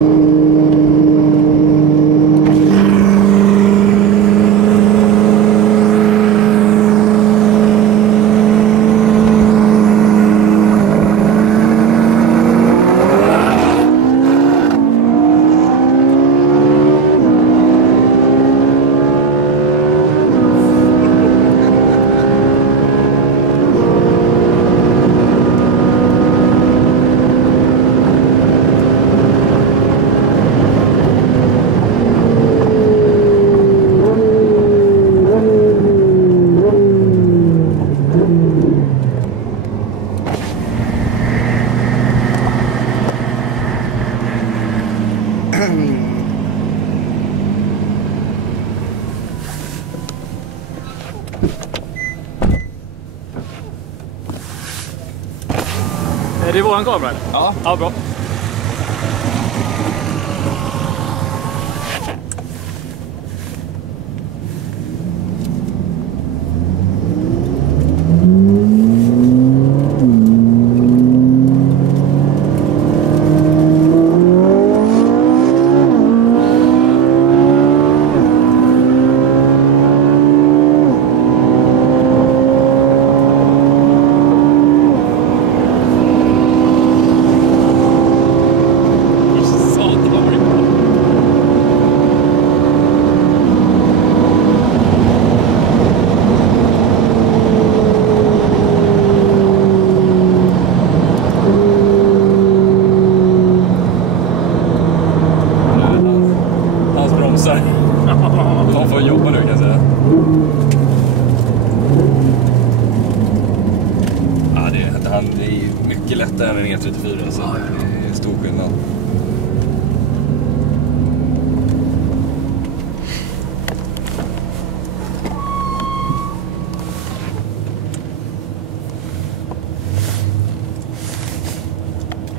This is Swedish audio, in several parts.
Är det våran kamera? Ja. Ja, bra. De får jobba nu kan jag säga. Ja, han är mycket lättare än en E34 så det är stor skillnad.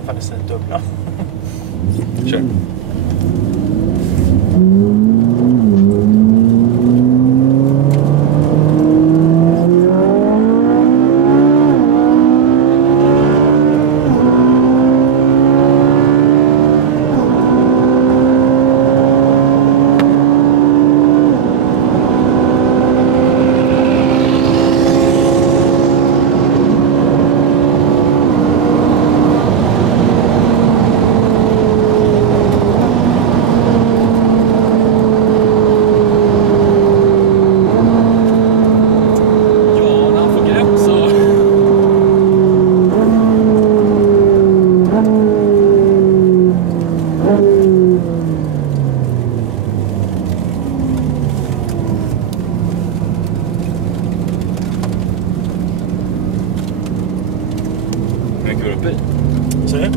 Fan, det är dubbla. Kör.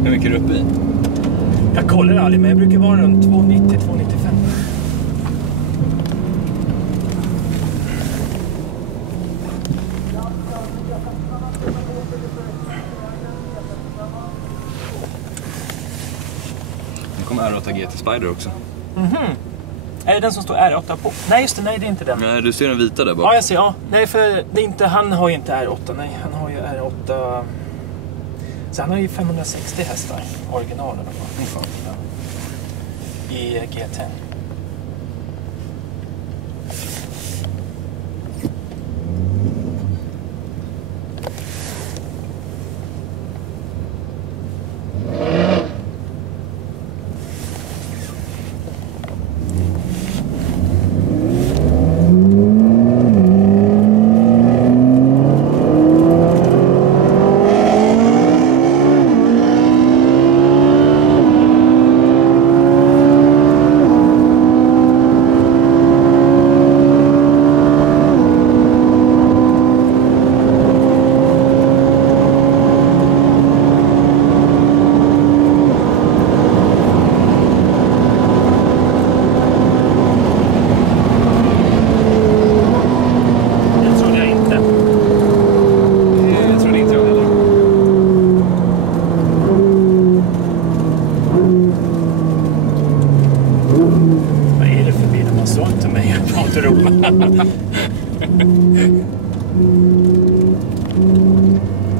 Hur mycket är du uppe i? Jag kollar aldrig, men jag brukar vara runt 290-295. Nu kommer R8 GT Spider också. Är det den som står R8 på? Nej just det, nej det är inte den. Nej, du ser den vita där bak. Ja, jag ser, ja. Nej, för det är inte, han har ju inte R8, nej. Han har ju R8... Så han har ju 560 hästar, originalen. I GT.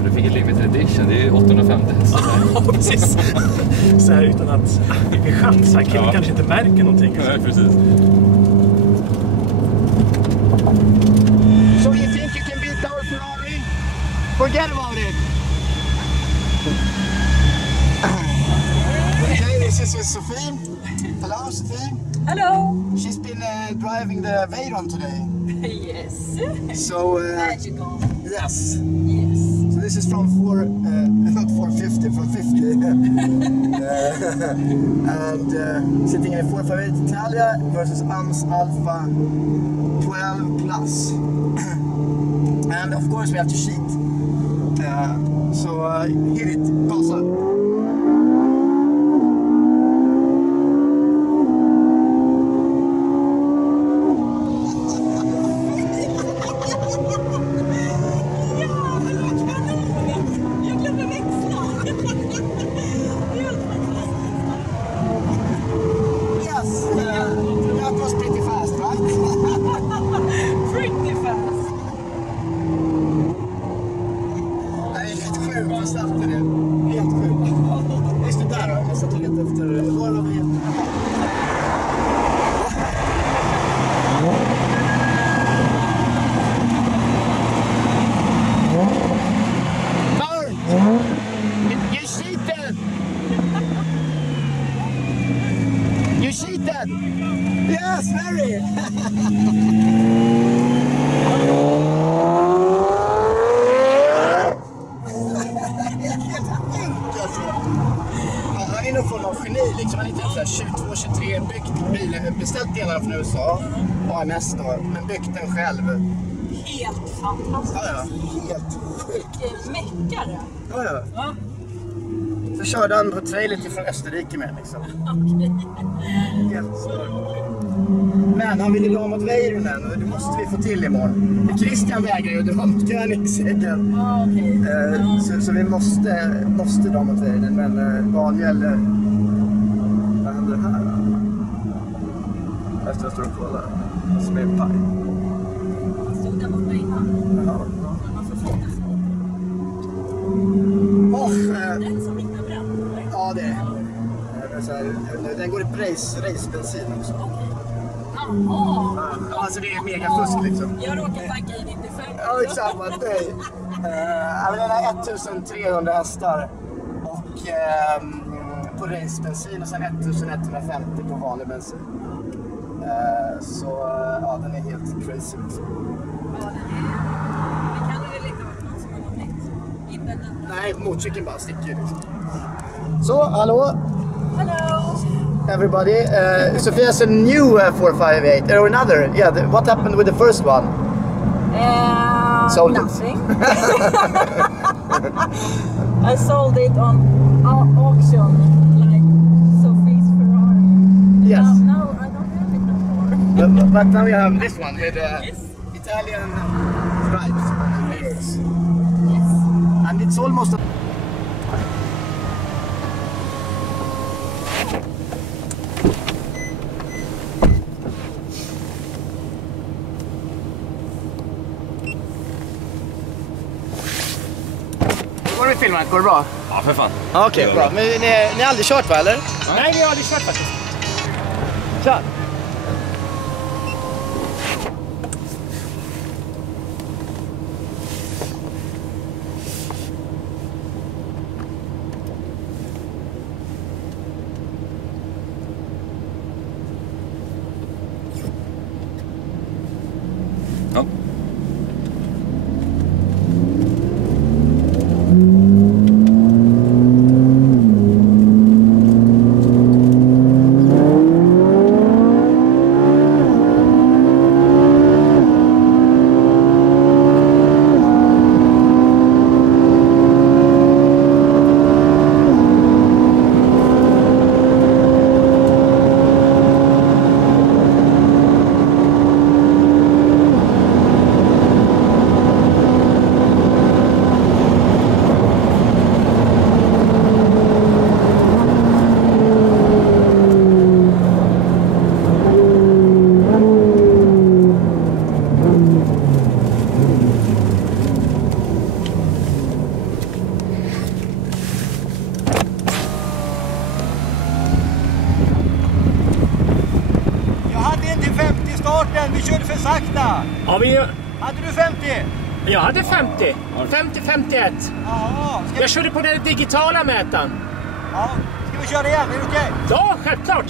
Du fick en limited edition Edition, det är 850 hästar. Ja, precis. Så här utan att vi chansar. Killen kanske inte märker någonting. Nej, precis. So you think you can beat our Ferrari? Forget about it. Okay, this is with Sophie. Hello, Sophie. Hello. She's been driving the Veyron today. Yes. So Magical. yes. Yes. So this is from not 450, from 50. And sitting in a 458 Italia versus AMS Alpha 12 Plus. And of course we have to cheat. So hit it, gasa. Yes, very! Han är nog från någon geni liksom. Han är inte en 22-23 byggt bil, beställt delarna från USA, AMS då, men byggt den själv. Helt fantastiskt. Ja, helt sjukt. Vilken mäckare. Ja. Så körde han på trailer från Österrike med liksom. Helt stört. Men han ville dra mot Veyronen och det måste vi få till imorgon. Christian vägrar ju dra mot Koenigsegg. Så vi måste dra mot Veyronen. Men Daniel, vad händer här då? Efter att stå och kolla. Som är en paj. Stod där borta innan. Jaha. Den som inte bränt. Ja, det är den går i racebensin också. Jaha. Alltså det är megafusk liksom. Jag råkar tanka i 95. Ja, exakt. Den har 1300 hästar och på racebensin och sen 1150 på vanlig bensin. Så ja, den är helt crazy liksom. Ja, den är. Det kan väl inte vara någon som har något inte. Nej, motorcykeln bara sticker liksom. Så, hallå? Hello. Everybody, Sophia has a new 458 or another. Yeah, what happened with the first one? Sold nothing. I sold it on auction, like Sophie's Ferrari. Yes. Now I don't have it anymore. But now we have this one with Yes. Italian stripes on the wheels. Yes. And it's almost filmat, går det bra? Ja, för fan. Okej, bra. Men ni har aldrig kört va, eller? Nej, vi har aldrig kört faktiskt. Kör! Ja. starten, vi körde för sakta. Ja, Hade du 50? jag hade 50. 50-51. Ja, Jag körde på den digitala mätaren. ja, ska vi köra igen? Är det okej? Ja, självklart.